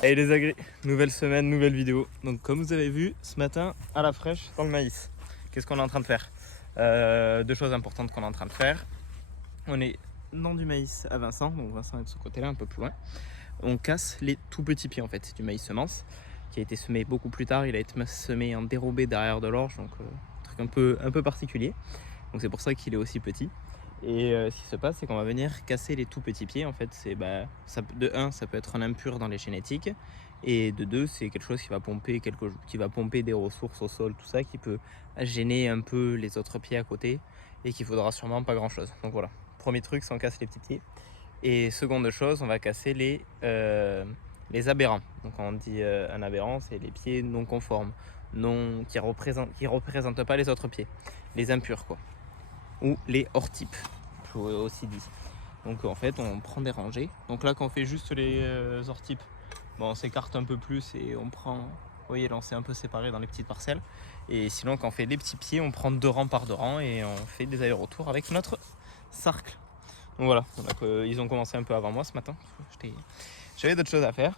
Hey les agris, nouvelle semaine, nouvelle vidéo. Donc comme vous avez vu, ce matin, à la fraîche, dans le maïs, qu'est-ce qu'on est en train de faire? Deux choses importantes qu'on est en train de faire. On est dans du maïs à Vincent, donc Vincent est de ce côté-là, un peu plus loin. On casse les tout petits pieds en fait, c'est du maïs semence qui a été semé beaucoup plus tard. Il a été semé en dérobé derrière de l'orge, donc un truc un peu particulier. Donc c'est pour ça qu'il est aussi petit. Et ce qui se passe, c'est qu'on va venir casser les tout petits pieds. En fait, c'est de 1, ça peut être un impur dans les génétiques, et de 2, c'est quelque chose qui va pomper des ressources au sol, tout ça, qui peut gêner un peu les autres pieds à côté, et qu'il faudra sûrement pas grand chose. Donc voilà, premier truc, c'est on casse les petits pieds. Et seconde chose, on va casser les aberrants. Donc on dit un aberrant, c'est les pieds non conformes, qui représentent pas les autres pieds, les impurs quoi, ou les hors types, je vous aussi dit. Donc en fait, on prend des rangées. Donc là, quand on fait juste les hors types, bon, on s'écarte un peu plus et on prend, vous voyez, là on s'est un peu séparé dans les petites parcelles. Et sinon, quand on fait les petits pieds, on prend 2 rangs par 2 rangs et on fait des allers-retours avec notre cercle. Donc voilà, ils ont commencé un peu avant moi ce matin. J'avais d'autres choses à faire.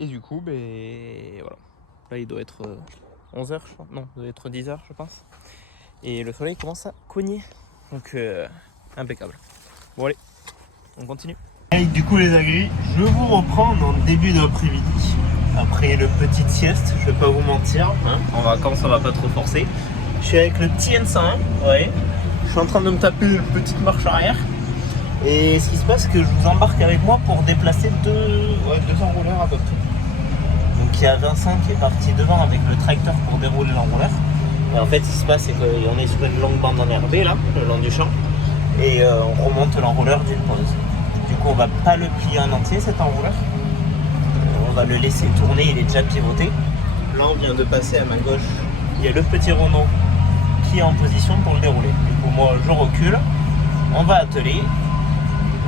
Et du coup, voilà. Là, il doit être 11h, je crois. Non, il doit être 10h, je pense. Et le soleil commence à cogner. Donc, impeccable. Bon, allez, on continue. Et du coup, les agris, je vous reprends en début d'après-midi. Après le petit sieste, je vais pas vous mentir. En vacances, on va pas trop forcer. Je suis avec le petit N101. Ouais. Je suis en train de me taper une petite marche arrière. Et ce qui se passe, c'est que je vous embarque avec moi pour déplacer deux enrouleurs à peu près. Donc il y a Vincent qui est parti devant avec le tracteur pour dérouler l'enrouleur. Et en fait, ce qui se passe, c'est qu'on est sur une longue bande enherbée là, le long du champ. Et on remonte l'enrouleur d'une pause. Du coup, on va pas le plier en entier cet enrouleur. On va le laisser tourner, il est déjà pivoté. Là, on vient de passer à ma gauche. Il y a le petit Renault qui est en position pour le dérouler. Du coup, moi, je recule. On va atteler.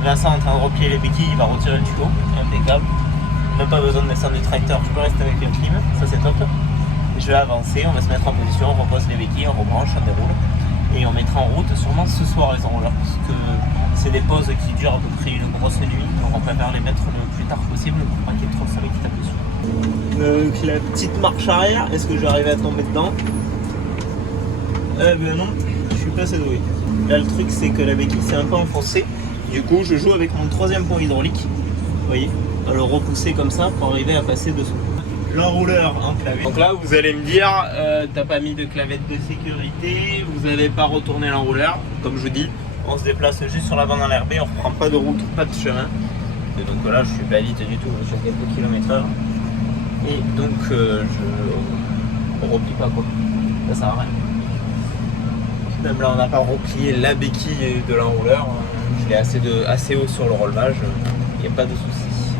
Vincent est en train de replier les béquilles, il va retirer le tuyau, impeccable. Même pas besoin de descendre du tracteur, je peux rester avec le clim, ça c'est top. Je vais avancer, on va se mettre en position, on repose les béquilles, on rebranche, on déroule. Et on mettra en route sûrement ce soir les enrouleurs, parce que c'est des pauses qui durent à peu près une grosse nuit, donc on préfère les mettre le plus tard possible pour pas qu'il y ait trop de soleil qui tape dessus. Donc la petite marche arrière, est-ce que je vais arriver à tomber dedans? Ben non, je suis pas assez doué. Là le truc c'est que la béquille s'est un peu enfoncée. Du coup, je joue avec mon 3e pont hydraulique, vous voyez, à le repousser comme ça pour arriver à passer dessous. L'enrouleur enclavé. Donc là, vous allez me dire, t'as pas mis de clavette de sécurité, vous n'avez pas retourné l'enrouleur. Comme je vous dis, on se déplace juste sur la bande enherbée, on reprend pas de route, pas de chemin. Et donc là, je suis pas vite du tout, sur quelques kilomètres/h. Et donc, on replie pas quoi, ça sert à rien. Même là, on n'a pas replié la béquille de l'enrouleur. Je l'ai assez haut sur le relevage, il n'y a pas de souci.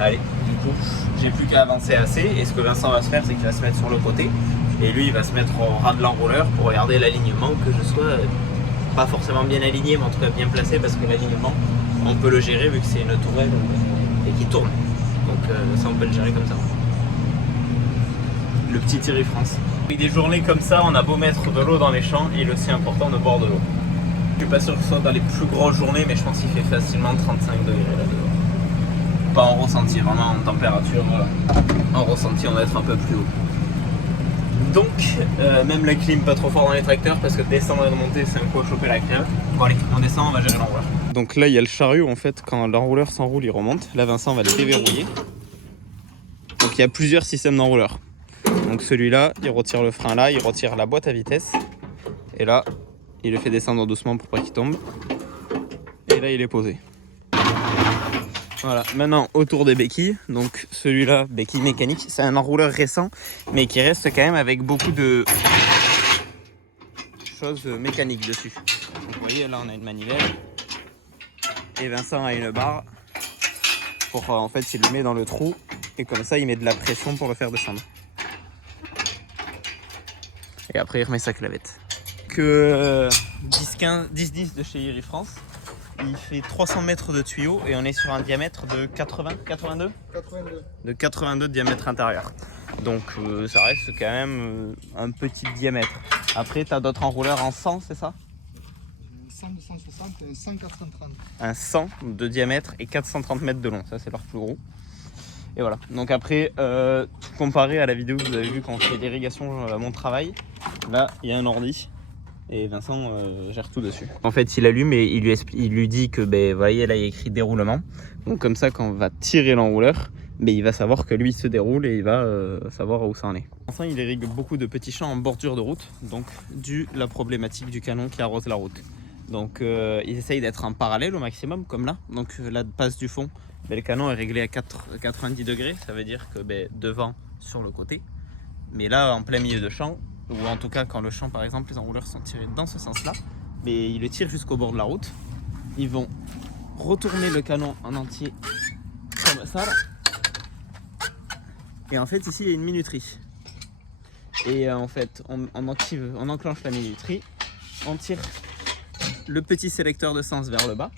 Allez, du coup, j'ai plus qu'à avancer assez. Et ce que Vincent va se faire, c'est qu'il va se mettre sur le côté. Et lui, il va se mettre au ras de l'enrouleur pour regarder l'alignement, que je sois pas forcément bien aligné, mais en tout cas bien placé, parce que l'alignement, on peut le gérer vu que c'est une tourelle et qui tourne. Donc ça, on peut le gérer comme ça. Le petit Thierry France. Avec des journées comme ça, on a beau mettre de l'eau dans les champs, il est aussi important de boire de l'eau. Je suis pas sûr que ce soit dans les plus grosses journées, mais je pense qu'il fait facilement 35 degrés là-dedans. Pas en ressenti, vraiment en température, voilà. En ressenti, on va être un peu plus haut. Donc, même la clim pas trop fort dans les tracteurs, parce que descendre et remonter, c'est un coup à choper la crème. Bon allez, on descend, on va gérer l'enrouleur. Donc là, il y a le chariot, en fait, quand l'enrouleur s'enroule, il remonte. Là, Vincent va le déverrouiller. Donc il y a plusieurs systèmes d'enrouleur. Donc celui-là, il retire le frein là, il retire la boîte à vitesse. Et là, il le fait descendre doucement pour pas qu'il tombe. Et là, il est posé. Voilà, maintenant autour des béquilles. Donc celui-là, béquille mécanique, c'est un enrouleur récent, mais qui reste quand même avec beaucoup de choses mécaniques dessus. Donc, vous voyez, là on a une manivelle. Et Vincent a une barre. Pour en fait, il le met dans le trou. Et comme ça, il met de la pression pour le faire descendre. Et après, il remet sa clavette. Que 10-10 de chez Iri France. Il fait 300 mètres de tuyau et on est sur un diamètre de 82 de 82 de diamètre intérieur. Donc ça reste quand même un petit diamètre. Après, tu as d'autres enrouleurs en 100, c'est ça? Un 100 de 160 et un 100 430. Un 100 de diamètre et 430 mètres de long. Ça, c'est leur plus gros. Et voilà. Donc après, tout comparé à la vidéo que vous avez vue quand on fait l'irrigation à mon travail, là il y a un ordi et Vincent gère tout dessus. En fait il allume et il lui dit que vous voyez là il y a écrit déroulement. Donc comme ça quand on va tirer l'enrouleur, il va savoir que lui il se déroule et il va savoir où ça en est. Vincent il irrigue beaucoup de petits champs en bordure de route, donc dû la problématique du canon qui arrose la route. Donc ils essayent d'être en parallèle au maximum comme là. Donc la passe du fond, le canon est réglé à 90 degrés, ça veut dire que devant sur le côté. Mais là en plein milieu de champ, ou en tout cas quand le champ par exemple les enrouleurs sont tirés dans ce sens là, ils le tirent jusqu'au bord de la route. Ils vont retourner le canon en entier comme ça là. Et en fait ici il y a une minuterie. Et en fait on enclenche la minuterie, on tire le petit sélecteur de sens vers le bas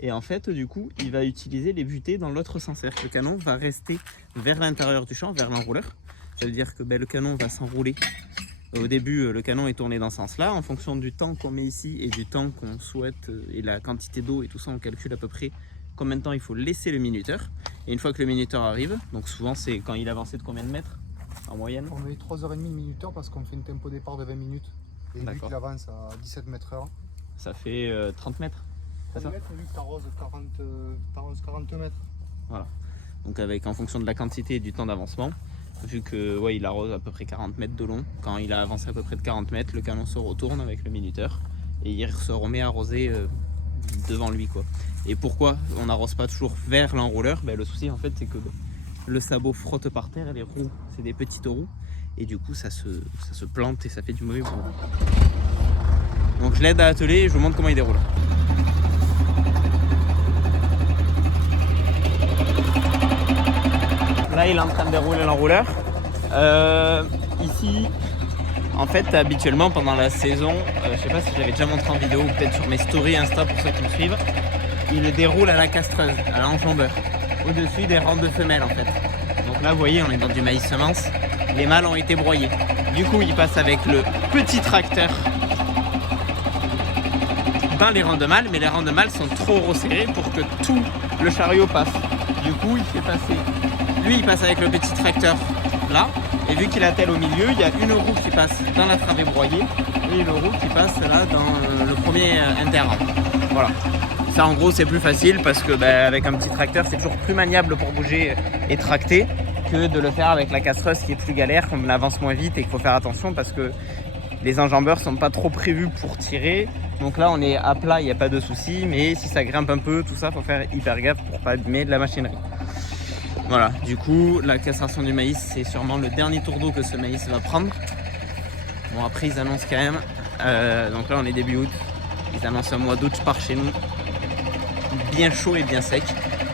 et en fait du coup il va utiliser les butées dans l'autre sens, c'est-à-dire que le canon va rester vers l'intérieur du champ, vers l'enrouleur. Ça veut dire que le canon va s'enrouler. Au début le canon est tourné dans ce sens là, en fonction du temps qu'on met ici et du temps qu'on souhaite et la quantité d'eau et tout ça, on calcule à peu près combien de temps il faut laisser le minuteur. Et une fois que le minuteur arrive, donc souvent c'est quand il avançait de combien de mètres en moyenne? On met 3h30 le minuteur parce qu'on fait une tempo départ de 20 minutes. Et vu qu'il avance à 17 mètres/heure. Ça fait 30 mètres. 30 mètres, vu que tu arroses 40 mètres. Voilà. Donc en fonction de la quantité et du temps d'avancement, vu que il arrose à peu près 40 mètres de long, quand il a avancé à peu près de 40 mètres, le canon se retourne avec le minuteur et il se remet à arroser devant lui quoi. Et pourquoi on n'arrose pas toujours vers l'enrouleur? Le souci en fait c'est que le sabot frotte par terre et les roues, c'est des petites roues et du coup ça se plante et ça fait du mauvais bruit. Donc je l'aide à atteler et je vous montre comment il déroule. Là il est en train de dérouler l'enrouleur. Ici en fait habituellement pendant la saison, je sais pas si je l'avais déjà montré en vidéo ou peut-être sur mes stories Insta pour ceux qui me suivent, il le déroule à la castreuse, à l'enjambeur, au-dessus des rangs de femelles en fait. Donc là vous voyez on est dans du maïs semence, les mâles ont été broyés. Du coup il passe avec le petit tracteur dans les rangs de mâles, mais les rangs de mâles sont trop resserrés pour que tout le chariot passe. Du coup il fait passer, lui il passe avec le petit tracteur là, et vu qu'il attelle au milieu, il y a une roue qui passe dans la travée broyée et une roue qui passe là dans le premier interrang. Voilà. Ça en gros c'est plus facile parce que avec un petit tracteur c'est toujours plus maniable pour bouger et tracter que de le faire avec la castreuse qui est plus galère, on avance moins vite et qu'il faut faire attention parce que les enjambeurs sont pas trop prévus pour tirer. Donc là on est à plat, il n'y a pas de souci, mais si ça grimpe un peu, tout ça, faut faire hyper gaffe pour pas abîmer de la machinerie. Voilà, du coup la castration du maïs c'est sûrement le dernier tour d'eau que ce maïs va prendre. Bon après ils annoncent quand même, donc là on est début août, ils annoncent un mois d'août par chez nous, bien chaud et bien sec.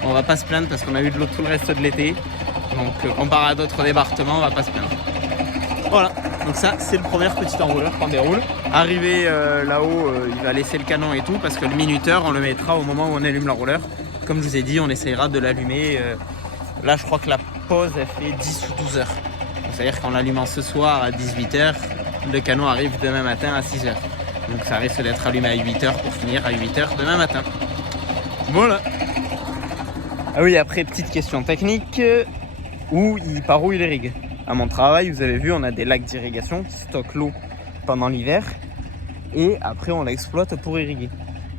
On va pas se plaindre parce qu'on a eu de l'eau tout le reste de l'été, donc comparé à d'autres départements on va pas se plaindre. Voilà, donc ça c'est le premier petit enrouleur qu'on déroule. Arrivé là-haut, il va laisser le canon et tout parce que le minuteur on le mettra au moment où on allume l'enrouleur. Comme je vous ai dit, on essayera de l'allumer. Là je crois que la pause elle fait 10 ou 12 heures. C'est-à-dire qu'en l'allumant ce soir à 18 h, le canon arrive demain matin à 6 h. Donc ça risque d'être allumé à 8 h pour finir à 8 h demain matin. Voilà. Ah oui, après petite question technique, par où il irrigue? À mon travail, vous avez vu, on a des lacs d'irrigation qui stockent l'eau pendant l'hiver et après on l'exploite pour irriguer.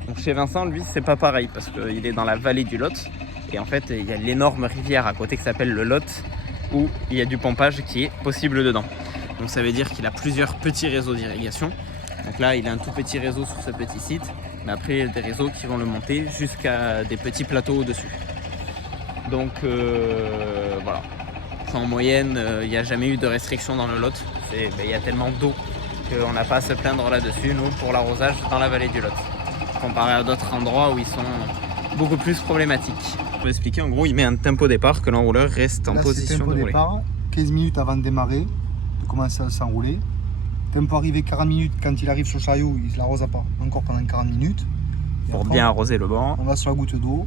Donc chez Vincent, lui, c'est pas pareil parce qu'il est dans la vallée du Lot et en fait, il y a l'énorme rivière à côté qui s'appelle le Lot où il y a du pompage qui est possible dedans. Donc ça veut dire qu'il a plusieurs petits réseaux d'irrigation. Donc là, il a un tout petit réseau sur ce petit site, mais après, il y a des réseaux qui vont le monter jusqu'à des petits plateaux au-dessus. Donc voilà. En moyenne, il n'y a jamais eu de restriction dans le Lot. Il y a tellement d'eau qu'on n'a pas à se plaindre là-dessus, nous, pour l'arrosage dans la vallée du Lot. Comparé à d'autres endroits où ils sont beaucoup plus problématiques. Pour expliquer, en gros, il met un tempo départ que l'enrouleur reste en position de rouler. Départ, 15 minutes avant de démarrer, de commencer à s'enrouler. Tempo arrivé 40 minutes, quand il arrive sur le chariot, il ne l'arrosa pas encore pendant 40 minutes. Et pour après, bien arroser le banc. On va sur la goutte d'eau.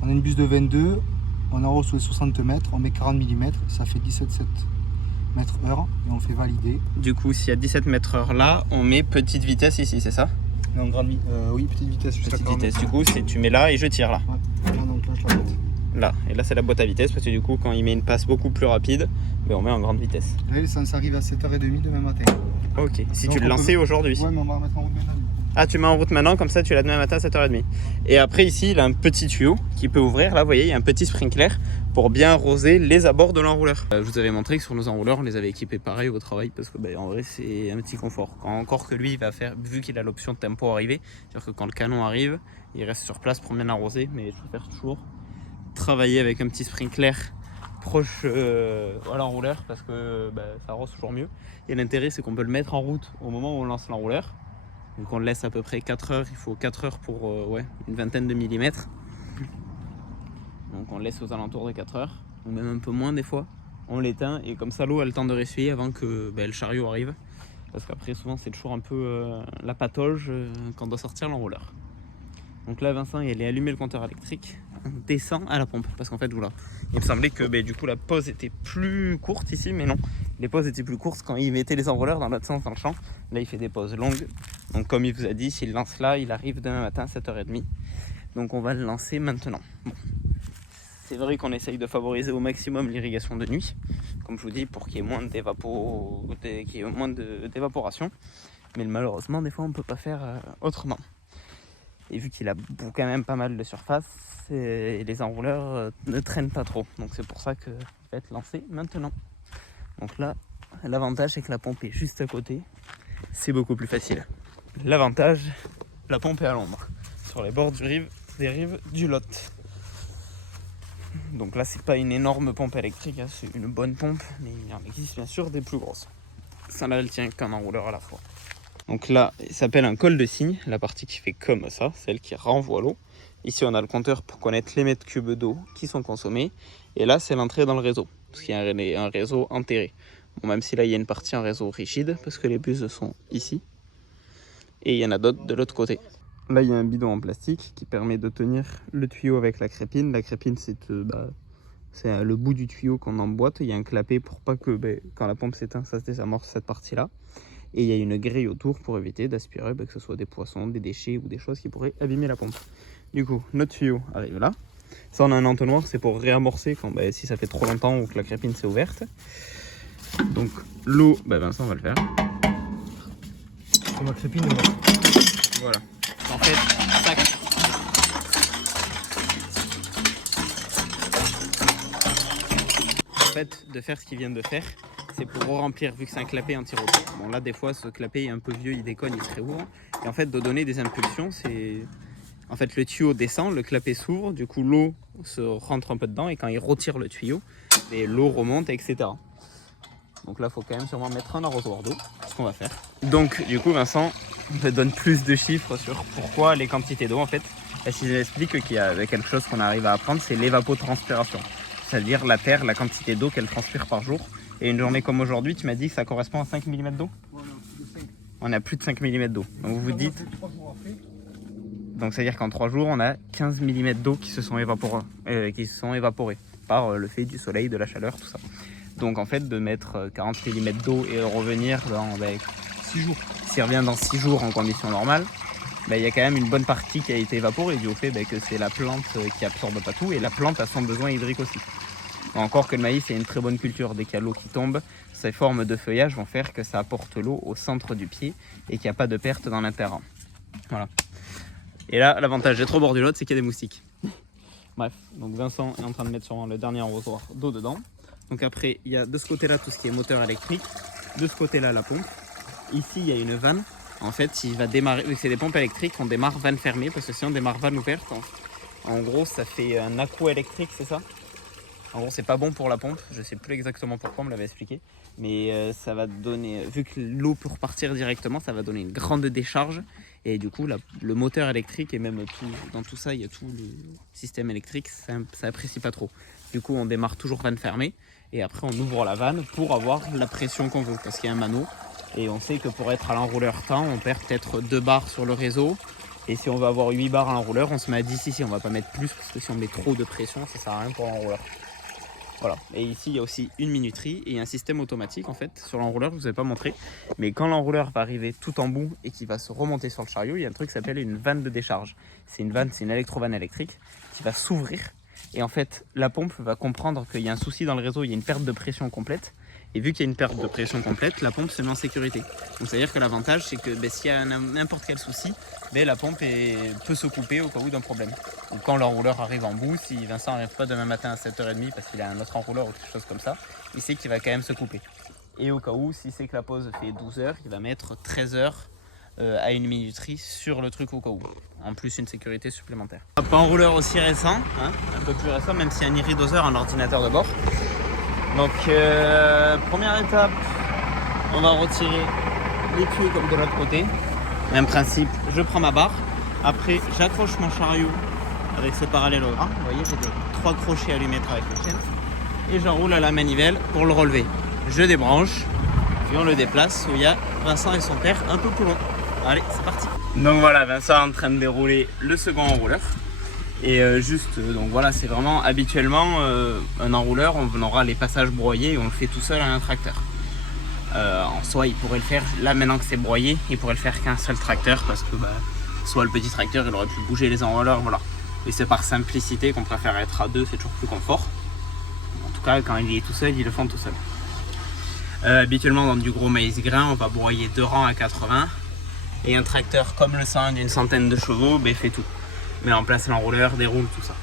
On a une buse de 22. On arrose sur les 60 mètres, on met 40 mm, ça fait 17,7 m/h et on fait valider. Du coup, s'il y a 17 m/h là, on met petite vitesse ici, c'est ça? Non, oui, petite vitesse. Petite vitesse, du coup, tu mets là et je tire là. Ouais, là on enclenche la tête. là. Et là, c'est la boîte à vitesse parce que du coup, quand il met une passe beaucoup plus rapide, ben, on met en grande vitesse. Là, l'essence arrive à 7h30 demain matin. Ok, si Donc, tu le lançais aujourd'hui. Ouais, mais on va la mettre en route maintenant. Ah, tu mets en route maintenant, comme ça tu l'as demain matin à 7h30. Et après ici, il a un petit tuyau qui peut ouvrir. Là, vous voyez, il y a un petit sprinkler pour bien arroser les abords de l'enrouleur. Je vous avais montré que sur nos enrouleurs, on les avait équipés pareil au travail parce que en vrai, c'est un petit confort. Encore que lui, il va faire, vu qu'il a l'option de tempo arrivé, c'est-à-dire que quand le canon arrive, il reste sur place pour bien arroser. Mais je préfère toujours travailler avec un petit sprinkler proche à l'enrouleur parce que ça arrose toujours mieux. Et l'intérêt, c'est qu'on peut le mettre en route au moment où on lance l'enrouleur. Donc on le laisse à peu près 4 heures, il faut 4 heures pour une vingtaine de millimètres. Donc on le laisse aux alentours de 4 heures, ou même un peu moins des fois. On l'éteint et comme ça l'eau a le temps de ressuyer avant que le chariot arrive. Parce qu'après souvent c'est toujours un peu la patauge quand on doit sortir l'enrouleur. Donc là Vincent il allait allumer le compteur électrique, on descend à la pompe. Parce qu'en fait voilà, il me semblait que du coup la pause était plus courte ici, mais non. Les pauses étaient plus courtes quand il mettait les enrouleurs dans l'autre sens dans le champ. Là il fait des pauses longues. Donc comme il vous a dit, s'il lance là, il arrive demain matin à 7h30. Donc on va le lancer maintenant. Bon. C'est vrai qu'on essaye de favoriser au maximum l'irrigation de nuit, comme je vous dis, pour qu'il y ait moins d'évaporation. Mais malheureusement, des fois, on ne peut pas faire autrement. Et vu qu'il a quand même pas mal de surface, les enrouleurs ne traînent pas trop. Donc c'est pour ça qu'il va être lancé maintenant. Donc là, l'avantage, c'est que la pompe est juste à côté. C'est beaucoup plus facile. L'avantage, la pompe est à l'ombre, sur les bords des rives du Lot. Donc là, c'est pas une énorme pompe électrique, hein, c'est une bonne pompe, mais il en existe bien sûr des plus grosses. Ça là, elle tient qu'un enrouleur à la fois. Donc là, il s'appelle un col de cygne, la partie qui fait comme ça, celle qui renvoie l'eau. Ici, on a le compteur pour connaître les mètres cubes d'eau qui sont consommés. Et là, c'est l'entrée dans le réseau, parce qu'il y a un réseau enterré. Bon, même si là, il y a une partie en réseau rigide, parce que les buses sont ici. Et il y en a d'autres de l'autre côté. Là, il y a un bidon en plastique qui permet de tenir le tuyau avec la crépine. La crépine, c'est le bout du tuyau qu'on emboîte. Il y a un clapet pour pas que quand la pompe s'éteint, ça se désamorce cette partie-là. Et il y a une grille autour pour éviter d'aspirer que ce soit des poissons, des déchets ou des choses qui pourraient abîmer la pompe. Du coup, notre tuyau arrive là. Ça, on a un entonnoir, c'est pour réamorcer quand, si ça fait trop longtemps ou que la crépine s'est ouverte. Donc l'eau, Vincent va le faire. Ma crépine, voilà. En fait, de faire ce qu'il vient de faire, c'est pour remplir, vu que c'est un clapet anti-retour. Bon là, des fois, ce clapet est un peu vieux, il déconne, il se réouvre. Et en fait, de donner des impulsions, c'est... En fait, le tuyau descend, le clapet s'ouvre, du coup, l'eau se rentre un peu dedans, et quand il retire le tuyau, l'eau remonte, etc. Donc là, il faut quand même sûrement mettre un arrosoir d'eau, ce qu'on va faire. Donc, du coup, Vincent me donne plus de chiffres sur pourquoi les quantités d'eau, en fait. Et s'il explique qu'il y a quelque chose qu'on arrive à apprendre, c'est l'évapotranspiration. C'est-à-dire la Terre, la quantité d'eau qu'elle transpire par jour. Et une journée comme aujourd'hui, tu m'as dit que ça correspond à 5 mm d'eau ? On a plus de 5 mm d'eau. Donc vous vous dites... Donc c'est-à-dire qu'en 3 jours, on a 15 mm d'eau qui se sont évaporés par le fait du soleil, de la chaleur, tout ça. Donc en fait, de mettre 40 mm d'eau et revenir dans 6 jours. S'il revient dans 6 jours en conditions normales, il y a quand même une bonne partie qui a été évaporée dû au fait que c'est la plante qui absorbe pas tout et la plante a son besoin hydrique aussi. Encore que le maïs est une très bonne culture, dès qu'il y a l'eau qui tombe, ces formes de feuillage vont faire que ça apporte l'eau au centre du pied et qu'il n'y a pas de perte dans l'intérieur. Voilà. Et là, l'avantage d'être au bord du Lot, c'est qu'il y a des moustiques. Bref, donc Vincent est en train de mettre sûrement le dernier arrosoir d'eau dedans. Donc après, il y a de ce côté-là tout ce qui est moteur électrique, de ce côté-là la pompe. Ici, il y a une vanne. En fait, il va démarrer, vu que c'est des pompes électriques, on démarre vanne fermée, parce que si on démarre vanne ouverte, en gros, ça fait un à-coup électrique, c'est ça ? En gros, c'est pas bon pour la pompe, je sais plus exactement pourquoi, on me l'avait expliqué. Mais ça va donner, vu que l'eau peut repartir directement, ça va donner une grande décharge. Et du coup, le moteur électrique et même dans tout ça, il y a tout le système électrique, ça apprécie pas trop. Du coup, on démarre toujours vanne fermée et après on ouvre la vanne pour avoir la pression qu'on veut parce qu'il y a un mano. Et on sait que pour être à l'enrouleur temps, on perd peut-être 2 bars sur le réseau. Et si on veut avoir 8 bars à l'enrouleur, on se met à 10 ici. On va pas mettre plus parce que si on met trop de pression, ça sert à rien pour l'enrouleur. Voilà. Et ici, il y a aussi une minuterie et un système automatique en fait sur l'enrouleur. Je vous ai pas montré. Mais quand l'enrouleur va arriver tout en bout et qu'il va se remonter sur le chariot, il y a un truc qui s'appelle une vanne de décharge. C'est une électrovanne électrique qui va s'ouvrir. Et en fait, la pompe va comprendre qu'il y a un souci dans le réseau, il y a une perte de pression complète. Et vu qu'il y a une perte de pression complète, la pompe se met en sécurité. Donc c'est à dire que l'avantage, c'est que s'il y a n'importe quel souci, la pompe peut se couper au cas où d'un problème. Donc quand l'enrouleur arrive en bout, si Vincent n'arrive pas demain matin à 7h30 parce qu'il a un autre enrouleur ou quelque chose comme ça, il sait qu'il va quand même se couper. Et au cas où, si c'est que la pause fait 12 heures, il va mettre 13 heures à une minuterie sur le truc au cas où. En plus, une sécurité supplémentaire. Pas un enrouleur aussi récent, hein, un peu plus récent, même s'il y a un iridoseur, un ordinateur de bord. Donc, première étape, on va retirer les tuyaux comme de l'autre côté. Même principe, je prends ma barre. Après, j'accroche mon chariot avec ce parallélogramme. Vous voyez, j'ai 3 crochets allumettre avec la chaîne. Et j'enroule à la manivelle pour le relever. Je débranche, puis on le déplace où il y a Vincent et son père un peu plus loin. Allez, c'est parti. Donc voilà, Vincent est en train de dérouler le second enrouleur. Et donc voilà, c'est vraiment habituellement un enrouleur, on aura les passages broyés et on le fait tout seul à un tracteur. En soi, il pourrait le faire, là maintenant que c'est broyé, il pourrait le faire qu'un seul tracteur parce que soit le petit tracteur, il aurait pu bouger les enrouleurs, voilà. Et c'est par simplicité qu'on préfère être à deux, c'est toujours plus confort. En tout cas, quand il est tout seul, ils le font tout seul. Habituellement, dans du gros maïs grain, on va broyer 2 rangs à 80. Et un tracteur comme le 100 d'une centaine de chevaux, fait tout. Met en place l'enrouleur, déroule, tout ça.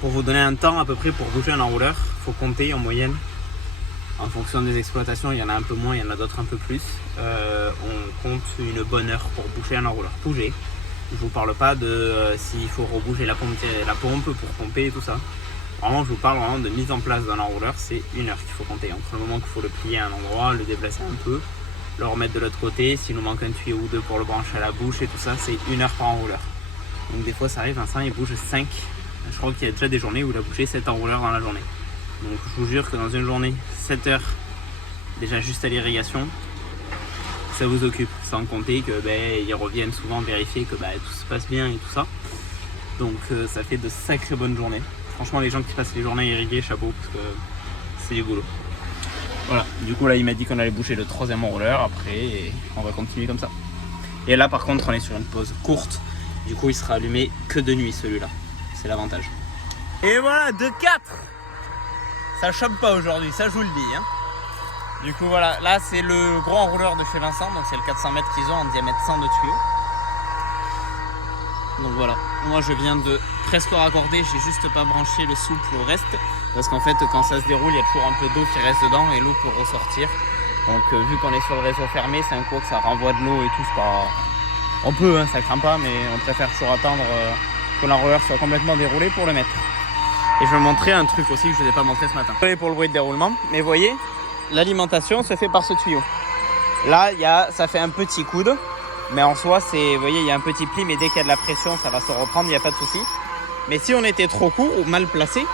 Pour vous donner un temps à peu près pour bouger un enrouleur, il faut compter en moyenne. En fonction des exploitations, il y en a un peu moins, il y en a d'autres un peu plus. On compte une bonne heure pour bouger un enrouleur. Bouger. Je ne vous parle pas de s'il faut rebouger la pompe pour pomper et tout ça. Vraiment, je vous parle vraiment de mise en place d'un enrouleur, c'est 1 heure qu'il faut compter. Entre le moment qu'il faut le plier à un endroit, le déplacer un peu, le remettre de l'autre côté, s'il nous manque un tuyau ou 2 pour le brancher à la bouche et tout ça, c'est 1 heure par enrouleur. Donc des fois ça arrive, Vincent il bouge 5. Je crois qu'il y a déjà des journées où il a bougé 7 enrouleurs dans la journée. Donc je vous jure que dans une journée, 7 heures, déjà juste à l'irrigation, ça vous occupe. Sans compter que ils reviennent souvent vérifier que tout se passe bien et tout ça. Donc ça fait de sacrées bonnes journées. Franchement, les gens qui passent les journées irriguées, chapeau, parce que c'est du boulot. Voilà, du coup là il m'a dit qu'on allait bouger le 3e enrouleur après et on va continuer comme ça. Et là par contre on est sur une pause courte, du coup il sera allumé que de nuit celui-là, c'est l'avantage. Et voilà, 2-4. Ça chope pas aujourd'hui, ça je vous le dis. Hein. Du coup voilà, là c'est le gros enrouleur de chez Vincent, donc c'est le 400 mètres qu'ils ont en diamètre 100 de tuyaux. Donc voilà, moi je viens de presque raccorder, j'ai juste pas branché le souple au reste. Parce qu'en fait quand ça se déroule, il y a toujours un peu d'eau qui reste dedans et l'eau peut ressortir. Donc vu qu'on est sur le réseau fermé, c'est un coup que ça renvoie de l'eau et tout, c'est pas... On peut, hein, ça craint pas, mais on préfère toujours attendre que l'enrouleur soit complètement déroulé pour le mettre. Et je vais vous montrer un truc aussi que je ne vous ai pas montré ce matin. Désolé pour le bruit de déroulement, mais vous voyez, l'alimentation se fait par ce tuyau. Là, ça fait un petit coude. Mais en soi, vous voyez, il y a un petit pli, mais dès qu'il y a de la pression, ça va se reprendre, il n'y a pas de souci. Mais si on était trop court ou mal placé,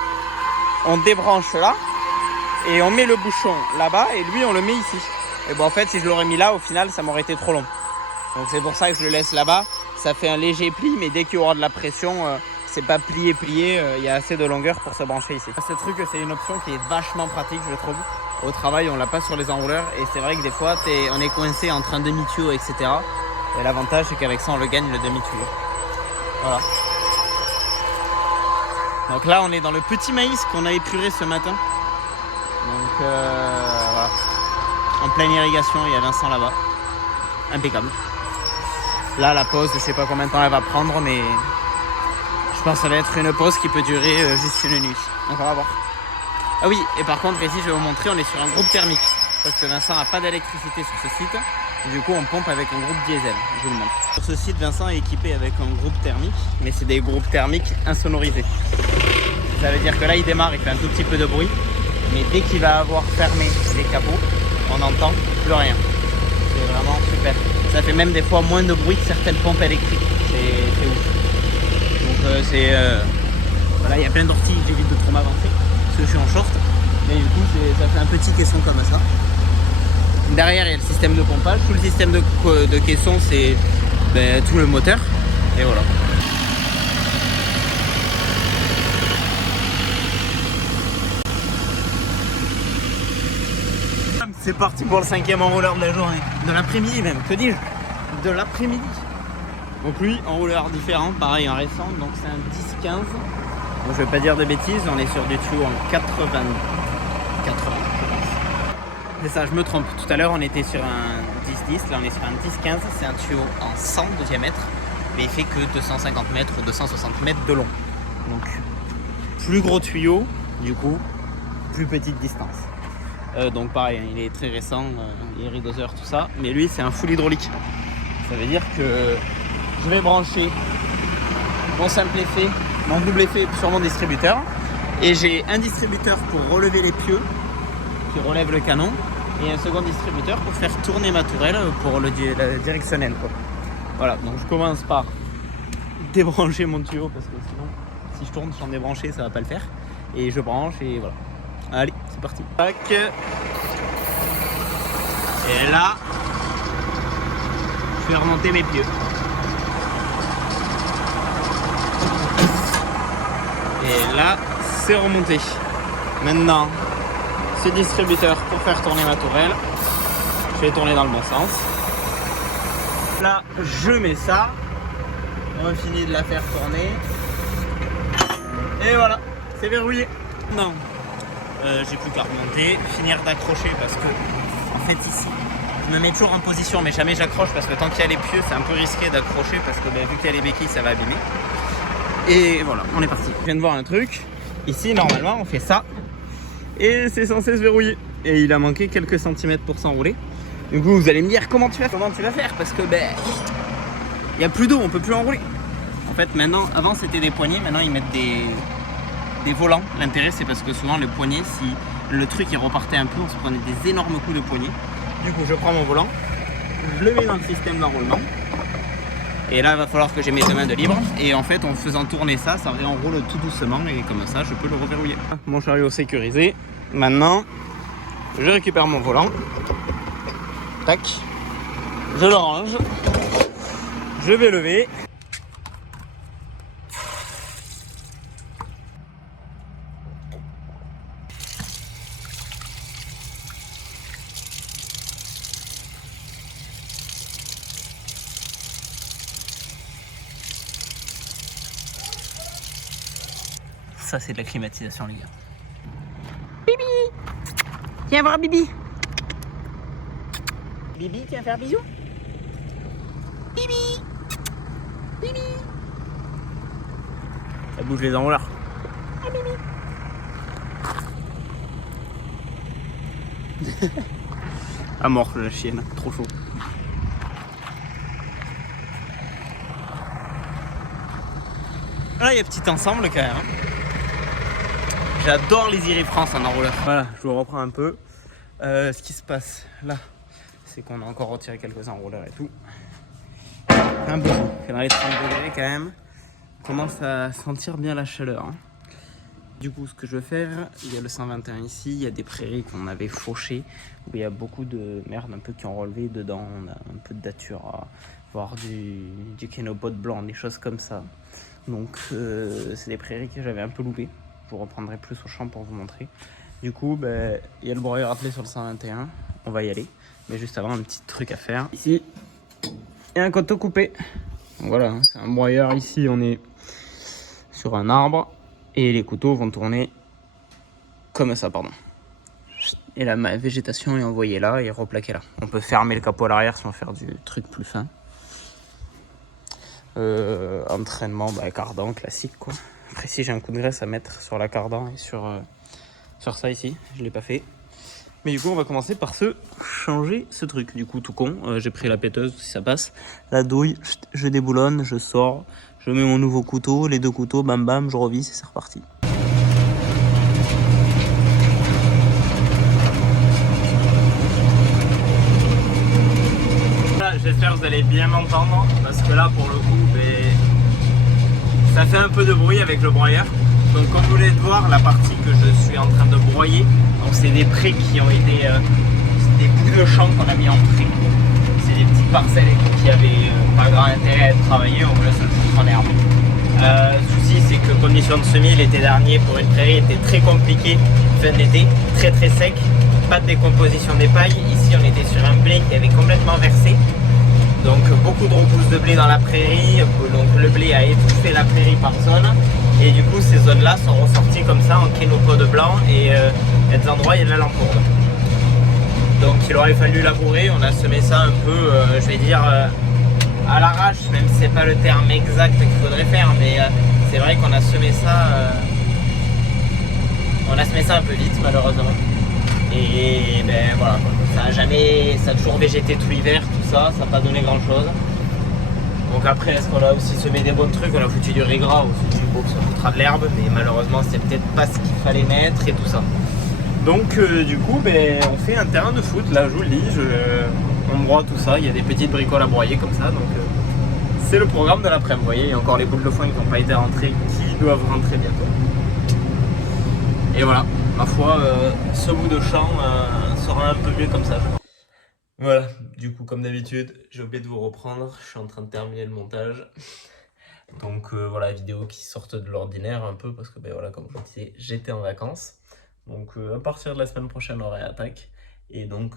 on débranche là et on met le bouchon là-bas et lui, on le met ici. Et bon, en fait, si je l'aurais mis là, au final, ça m'aurait été trop long. Donc c'est pour ça que je le laisse là-bas. Ça fait un léger pli, mais dès qu'il y aura de la pression, c'est pas plié, il y a assez de longueur pour se brancher ici. Ce truc, c'est une option qui est vachement pratique, je trouve. Au travail, on l'a pas sur les enrouleurs et c'est vrai que des fois, on est coincé entre un demi-tuyau, etc. Et l'avantage, c'est qu'avec ça, on le gagne, le demi-tuyau. Voilà. Donc là, on est dans le petit maïs qu'on a épuré ce matin. Donc voilà. En pleine irrigation, il y a Vincent là-bas. Impeccable. Là, la pause, je sais pas combien de temps elle va prendre, mais je pense que ça va être une pause qui peut durer juste une nuit. Donc on va voir. Ah oui, et par contre, ici, je vais vous montrer, on est sur un groupe thermique. Parce que Vincent n'a pas d'électricité sur ce site. Du coup, on pompe avec un groupe diesel, je vous le montre. Sur ce site, Vincent est équipé avec un groupe thermique, mais c'est des groupes thermiques insonorisés. Ça veut dire que là, il démarre, il fait un tout petit peu de bruit, mais dès qu'il va avoir fermé les capots, on n'entend plus rien. C'est vraiment super. Ça fait même des fois moins de bruit que certaines pompes électriques. C'est ouf. Donc voilà, il y a plein d'orties, j'évite de trop m'avancer, parce que je suis en short. Mais du coup, ça fait un petit caisson comme ça. Derrière, il y a le système de pompage. Tout le système de caisson, c'est tout le moteur. Et voilà. C'est parti pour le 5e enrouleur de la journée. De l'après-midi même, que dis-je? De l'après-midi. Donc lui, enrouleur différent, pareil en récent. Donc c'est un 10-15. Bon, je vais pas dire de bêtises, on est sur du tuyau en 80 je pense. C'est ça, je me trompe. Tout à l'heure on était sur un 10-10, là on est sur un 10-15. C'est un tuyau en 100 de diamètre, mais il fait que 250 mètres ou 260 mètres de long. Donc plus gros tuyau, du coup plus petite distance. Donc pareil, il est très récent, il est rigoseur, tout ça, mais lui c'est un full hydraulique. Ça veut dire que je vais brancher mon simple effet, mon double effet sur mon distributeur, et j'ai un distributeur pour relever les pieux qui relève le canon, et un second distributeur pour faire tourner ma tourelle pour la directionnelle, quoi. Voilà, donc je commence par débrancher mon tuyau parce que sinon si je tourne sans débrancher ça va pas le faire, et je branche et voilà. Allez, c'est parti. Tac. Et là je vais remonter mes pieux. Et là, c'est remonté. Maintenant, ce distributeur pour faire tourner ma tourelle. Je vais tourner dans le bon sens. Là, je mets ça. On finit de la faire tourner. Et voilà, c'est verrouillé. Non, j'ai plus qu'à remonter, finir d'accrocher parce que, en fait, ici, je me mets toujours en position, mais jamais j'accroche parce que tant qu'il y a les pieux, c'est un peu risqué d'accrocher parce que vu qu'il y a les béquilles, ça va abîmer. Et voilà, on est parti. Je viens de voir un truc. Ici, normalement, on fait ça. Et c'est censé se verrouiller. Et il a manqué quelques centimètres pour s'enrouler. Du coup, vous allez me dire comment tu vas faire parce que il n'y a plus d'eau, on peut plus enrouler. En fait, maintenant, avant c'était des poignées, maintenant ils mettent des volants. L'intérêt, c'est parce que souvent le poignet, si le truc il repartait un peu, on se prenait des énormes coups de poignet. Du coup, je prends mon volant, je le mets dans le système d'enroulement. Et là, il va falloir que j'ai mes deux mains de libre. Et en fait, en faisant tourner ça, ça réenroule tout doucement. Et comme ça, je peux le reverrouiller. Mon chariot sécurisé. Maintenant, je récupère mon volant. Tac. Je le range. Je vais lever. Ça, c'est de la climatisation, les gars. Bibi! Viens voir Bibi! Bibi, tu viens faire bisous? Bibi! Bibi! Ça bouge les enrouleurs. Ah, Bibi! Amorphe la chienne, trop chaud. Là, il y a petit ensemble quand même. J'adore les Iri France en enrouleur. Voilà, je vous reprends un peu. Ce qui se passe là, c'est qu'on a encore retiré quelques enrouleurs et tout. Un peu, c'est dans les 30 degrés quand même. On commence à sentir bien la chaleur. Hein. Du coup, ce que je vais faire, il y a le 121 ici, il y a des prairies qu'on avait fauchées, où il y a beaucoup de merde un peu qui ont relevé dedans. On a un peu de datura, voire du kénopode blanc, des choses comme ça. Donc, c'est des prairies que j'avais un peu loupées. Je vous reprendrai plus au champ pour vous montrer. Du coup, il y a le broyeur attelé sur le 121. On va y aller. Mais juste avant, un petit truc à faire. Ici, il y a un coteau coupé. Donc voilà, c'est un broyeur. Ici, on est sur un arbre. Et les couteaux vont tourner comme ça, pardon. Et la végétation est envoyée là et replaquée là. On peut fermer le capot à l'arrière si on veut faire du truc plus fin. Entraînement cardan classique quoi. Après si j'ai un coup de graisse à mettre sur la cardan et sur ça ici, je l'ai pas fait. Mais du coup on va commencer par changer ce truc. Du coup tout con, j'ai pris la péteuse si ça passe. La douille, je déboulonne, je sors, je mets mon nouveau couteau, les deux couteaux, bam bam, je revisse et c'est reparti. J'espère que vous allez bien m'entendre parce que là pour le coup ça fait un peu de bruit avec le broyeur. Donc comme vous voulez le voir, la partie que je suis en train de broyer, donc c'est des prés qui ont été des bouts de champ qu'on a mis en pré. C'est des petites parcelles qui avaient pas grand intérêt à être travaillées, on voulait se le foutre en herbe. Le souci c'est que conditions de semis l'été dernier pour une prairie était très compliqué fin d'été, très très sec, pas de décomposition des pailles. Ici on était sur un blé qui avait complètement versé. Donc beaucoup de repousses de blé dans la prairie, donc le blé a étouffé la prairie par zone Et du coup, ces zones-là sont ressorties comme ça en kénopode blanc et il y a des endroits, il y a de la lampourde. Donc il aurait fallu labourer, on a semé ça un peu, je vais dire, à l'arrache, même si c'est pas le terme exact qu'il faudrait faire, mais c'est vrai qu'on a semé ça, un peu vite malheureusement. Et ben voilà, ça a toujours végété tout l'hiver, tout ça, ça n'a pas donné grand chose. Donc après, est-ce qu'on a aussi semé des bons trucs? On a foutu du riz gras, on s'est dit bon, ça foutra de l'herbe, mais malheureusement c'est peut-être pas ce qu'il fallait mettre et tout ça. Donc du coup, ben, on fait un terrain de foot, là je vous le dis, on broie tout ça, il y a des petites bricoles à broyer comme ça, donc c'est le programme de l'après-midi. Vous voyez, il y a encore les boules de foin qui n'ont pas été rentrées, qui doivent rentrer bientôt. Et voilà, ma foi, ce bout de champ sera un peu mieux comme ça. Voilà, du coup comme d'habitude, j'ai oublié de vous reprendre, je suis en train de terminer le montage. Donc voilà, vidéo qui sortent de l'ordinaire un peu, parce que ben, voilà, comme je vous disais, j'étais en vacances. Donc à partir de la semaine prochaine, on réattaque. Et donc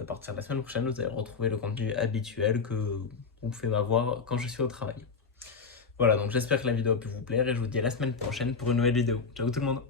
à partir de la semaine prochaine, vous allez retrouver le contenu habituel que vous pouvez m'avoir quand je suis au travail. Voilà, donc j'espère que la vidéo a pu vous plaire et je vous dis à la semaine prochaine pour une nouvelle vidéo. Ciao tout le monde!